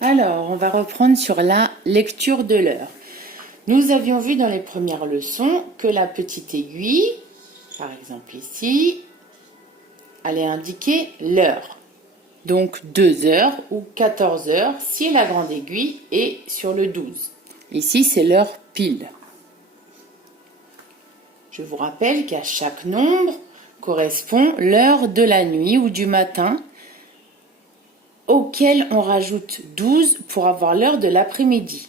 Alors, on va reprendre sur la lecture de l'heure. Nous avions vu dans les premières leçons que la petite aiguille, par exemple ici, allait indiquer l'heure. Donc 2 heures ou 14 heures si la grande aiguille est sur le 12. Ici, c'est l'heure pile. Je vous rappelle qu'à chaque nombre correspond l'heure de la nuit ou du matin, auquel on rajoute 12 pour avoir l'heure de l'après-midi.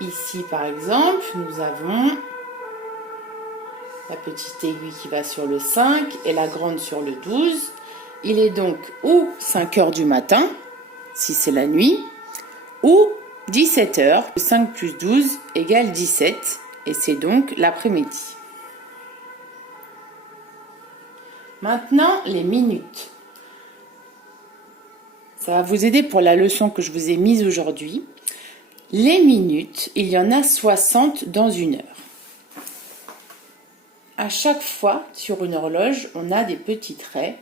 Ici, par exemple, nous avons la petite aiguille qui va sur le 5 et la grande sur le 12. Il est donc ou 5 heures du matin, si c'est la nuit, ou 17 heures. 5 plus 12 égale 17, et c'est donc l'après-midi. Maintenant, les minutes. Ça va vous aider pour la leçon que je vous ai mise aujourd'hui. Les minutes, il y en a 60 dans une heure. À chaque fois, sur une horloge, on a des petits traits.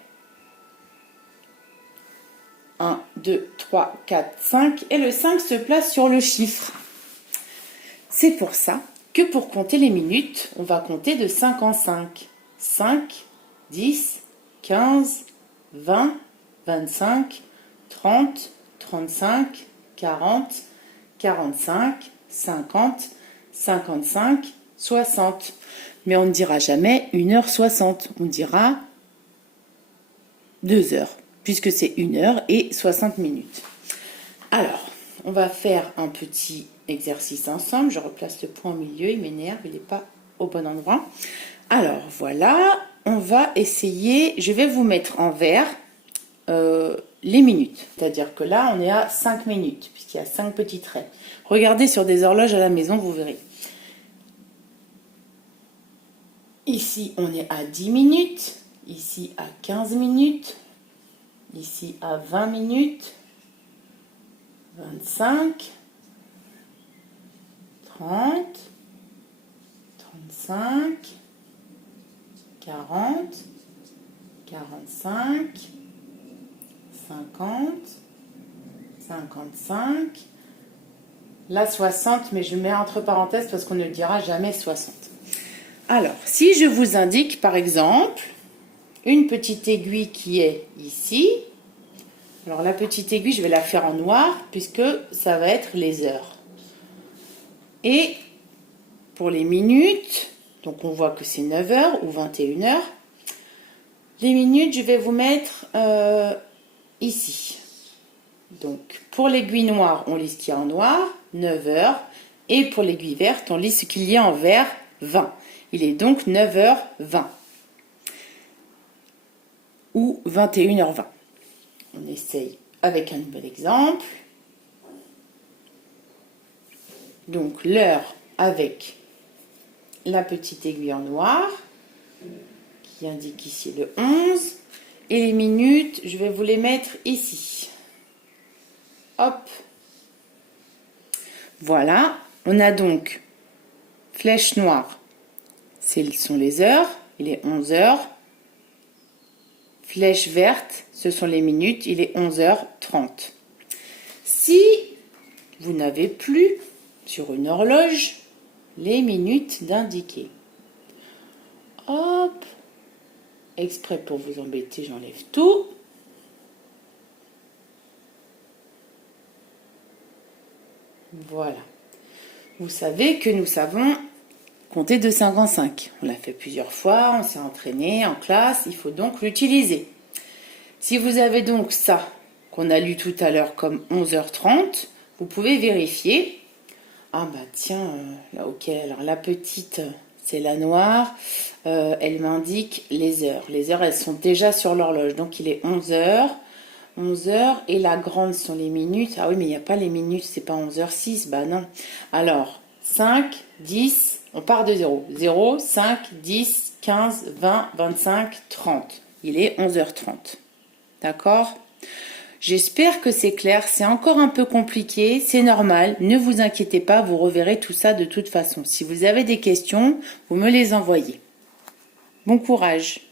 1, 2, 3, 4, 5. Et le 5 se place sur le chiffre. C'est pour ça que pour compter les minutes, on va compter de 5 en 5. 5, 10, 15, 20, 25, 30, 35, 40, 45, 50, 55, 60. Mais on ne dira jamais 1h60, on dira 2 heures, puisque c'est 1 heure et 60 minutes. Alors, on va faire un petit exercice ensemble. Je replace le point au milieu, il m'énerve, il n'est pas au bon endroit. Alors, voilà, on va essayer, je vais vous mettre en vert les minutes. C'est-à-dire que là, on est à 5 minutes, puisqu'il y a 5 petits traits. Regardez sur des horloges à la maison, vous verrez. Ici, on est à 10 minutes, ici à 15 minutes, ici à 20 minutes, 25, 30, 35, 40, 45, 50, 55, là 60, mais je mets entre parenthèses parce qu'on ne dira jamais 60. Alors, si je vous indique par exemple une petite aiguille qui est ici, alors la petite aiguille, je vais la faire en noir puisque ça va être les heures. Et pour les minutes, donc on voit que c'est 9 heures ou 21 heures. Les minutes, je vais vous mettre ici. Donc pour l'aiguille noire, on lit ce qu'il y a en noir, 9 heures. Et pour l'aiguille verte, on lit ce qu'il y a en vert, 20. Il est donc 9h20 ou 21h20. On essaye avec un nouvel exemple. Donc l'heure avec la petite aiguille en noir qui indique ici le 11. Et les minutes, je vais vous les mettre ici. Hop. Voilà. On a donc flèche noire. Ce sont les heures, il est 11 heures. Flèche verte, ce sont les minutes, il est 11h30. Si vous n'avez plus sur une horloge les minutes d'indiquer, hop, exprès pour vous embêter, j'enlève tout. Voilà. Vous savez que nous savons compter de 5 en 5. On l'a fait plusieurs fois, on s'est entraîné en classe, il faut donc l'utiliser. Si vous avez donc ça, qu'on a lu tout à l'heure comme 11h30, vous pouvez vérifier. Ah bah tiens, là ok, alors la petite, c'est la noire, elle m'indique les heures. Les heures, elles sont déjà sur l'horloge, donc il est 11h. 11h, et la grande sont les minutes. Ah oui, mais il n'y a pas les minutes, c'est pas 11h06, bah non. Alors, 5, 10... On part de 0. 0, 5, 10, 15, 20, 25, 30. Il est 11h30. D'accord ? J'espère que c'est clair. C'est encore un peu compliqué. C'est normal. Ne vous inquiétez pas. Vous reverrez tout ça de toute façon. Si vous avez des questions, vous me les envoyez. Bon courage.